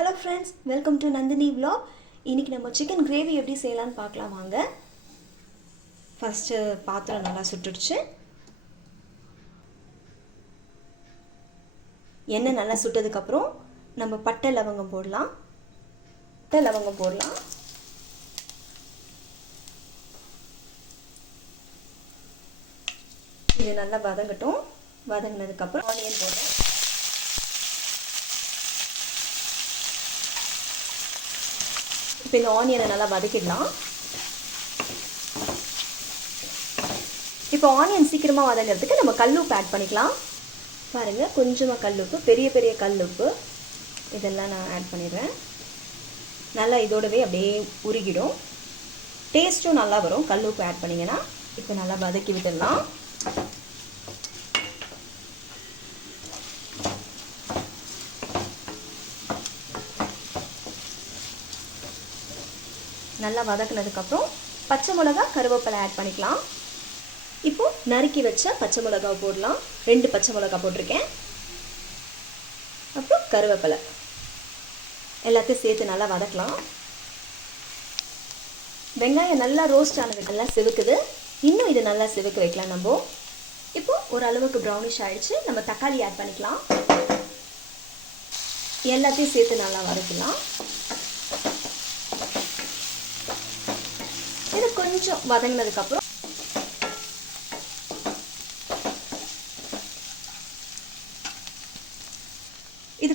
Hello friends, welcome to Nandini vlog. இன்றைக்கி நம்ம chicken gravy எப்படி செய்யலான்னு பார்க்கலாம் வாங்க. ஃபஸ்ட்டு பாத்திரம் நல்லா சுட்டுடுச்சு. எண்ணெய் நல்லா சுட்டதுக்கப்புறம் நம்ம பட்டை லவங்கம் போடலாம். இது நல்லா வதங்கட்டும். வதங்கினதுக்கப்புறம் ஆனியன் போடுறேன். இப்போ இந்த ஆனியனை நல்லா வதக்கிடலாம். இப்போ ஆனியன் சீக்கிரமாக வதங்கிறதுக்கு நம்ம கல்லுப்பு ஆட் பண்ணிக்கலாம். பாருங்கள், கொஞ்சமாக கல்லுப்பு, பெரிய கல்லுப்பு இதெல்லாம் நான் ஆட் பண்ணிடுறேன். நல்லா இதோடவே அப்படியே உருகிடும். டேஸ்ட்டும் நல்லா வரும் கல்லுப்பு ஆட் பண்ணிங்கன்னா. இப்போ நல்லா வதக்கி விட்டுடலாம். நல்லா வதக்கினதுக்கப்புறம் பச்சை மிளகா, கருவேப்பிலை ஆட் பண்ணிக்கலாம். இப்போது நறுக்கி வச்ச பச்சை மிளகா போடலாம். 2 பச்சை மிளகா போட்டிருக்கேன். அப்புறம் கருவேப்பிலை எல்லாத்தையும் சேர்த்து நல்லா வதக்கலாம். வெங்காயம் நல்லா ரோஸ்ட் ஆனது, நல்லா செவக்குது. இன்னும் இது நல்லா செவக்க வைக்கலாம் நம்ம. இப்போது ஒரு அளவுக்கு ப்ரௌனிஷ் ஆகிடுச்சு. நம்ம தக்காளி ஆட் பண்ணிக்கலாம். எல்லாத்தையும் சேர்த்து நல்லா வதக்கலாம். இது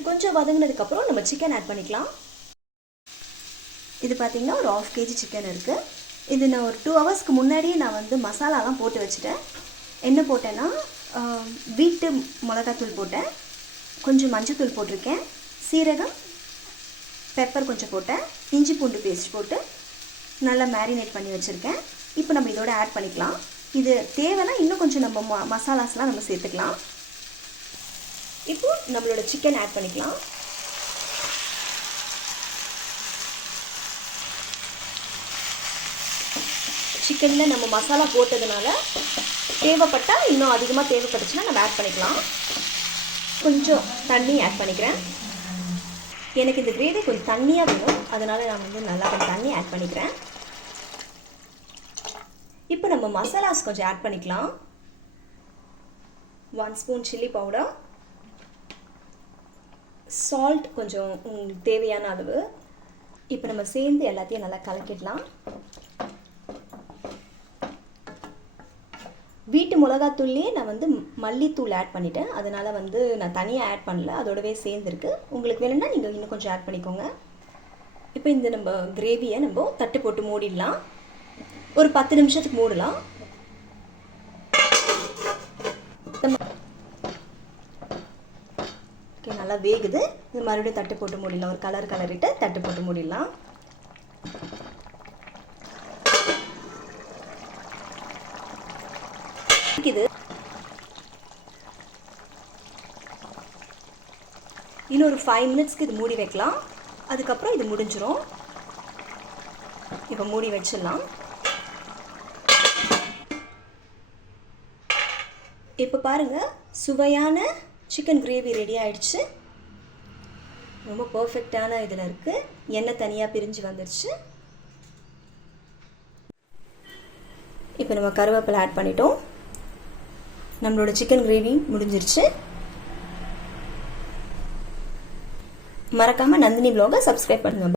கொஞ்சம் வதங்கினதுக்கப்புறம் நம்ம சிக்கன் ஆட் பண்ணிக்கலாம். இது பார்த்திங்கன்னா ஒரு 1/2 kg சிக்கன் இருக்குது. இது நான் ஒரு 2 ஹவர்ஸ்க்கு முன்னாடியே நான் வந்து மசாலாலாம் போட்டு வச்சுட்டேன். என்ன போட்டேன்னா வீட்டு மிளகாத்தூள் போட்டேன், கொஞ்சம் மஞ்சத்தூள் போட்டிருக்கேன், சீரகம், பெப்பர் கொஞ்சம் போட்டேன், இஞ்சி பூண்டு பேஸ்ட் போட்டு நல்லா மேரினேட் பண்ணி வச்சுருக்கேன். இப்போ நம்ம இதோட ஆட் பண்ணிக்கலாம். இது தேவைன்னா இன்னும் கொஞ்சம் நம்ம மசாலாஸ்லாம் நம்ம சேர்த்துக்கலாம். இப்போது நம்மளோட சிக்கன் ஆட் பண்ணிக்கலாம். சிக்கனில் நம்ம மசாலா போட்டதுனால தேவைப்பட்டால் இன்னும் அதிகமாக தேவைப்பட்டுச்சுன்னா நம்ம ஆட் பண்ணிக்கலாம். கொஞ்சம் தண்ணி ஆட் பண்ணிக்கிறேன். எனக்கு இந்த கிரேவி கொஞ்சம் தண்ணியாக வேணும், அதனால் நான் வந்து நல்லா கொஞ்சம் தண்ணி ஆட் பண்ணிக்கிறேன். இப்போ நம்ம மசாலாஸ் கொஞ்சம் ஆட் பண்ணிக்கலாம். 1 ஸ்பூன் சில்லி பவுடர், சால்ட் கொஞ்சம் உங்களுக்கு தேவையான அளவு. இப்போ நம்ம சேர்ந்து எல்லாத்தையும் நல்லா கலக்கிடலாம். வீட்டு மிளகாத்தூள்லேயே நான் வந்து மல்லித்தூள் ஆட் பண்ணிட்டேன், அதனால் வந்து நான் தனியாக ஆட் பண்ணல, அதோடவே சேர்ந்துருக்கு. உங்களுக்கு வேணும்னா நீங்கள் இன்னும் கொஞ்சம் ஆட் பண்ணிக்கோங்க. இப்போ இந்த நம்ம கிரேவியை நம்ம தட்டு போட்டு மூடிடலாம். ஒரு 10 நிமிஷத்துக்கு மூடலாம். ஓகே, நல்லா வேகுது. இது மறுபடியும் தட்டு போட்டு மூடிடலாம். ஒரு கலரிட்டு தட்டு போட்டு மூடிடலாம். இது இன்னும் ஒரு 5 மினிட்ஸ்க்கு இது மூடி வைக்கலாம். அதுக்கப்புறம் இது முடிஞ்சிடும். இப்போ மூடி வச்சிடலாம். இப்போ பாருங்கள், சுவையான சிக்கன் கிரேவி ரெடி ஆயிடுச்சு. ரொம்ப பர்ஃபெக்டான இதில் இருக்குது. எண்ணெய் தனியாக பிரிஞ்சு வந்துடுச்சு. இப்போ நம்ம கருவேப்பிலை ஆட் பண்ணிட்டோம். நம்மளோட சிக்கன் கிரேவி முடிஞ்சிருச்சு. மறக்காமல் நந்தினி vlog-ஐ சப்ஸ்கிரைப் பண்ணுங்கள்.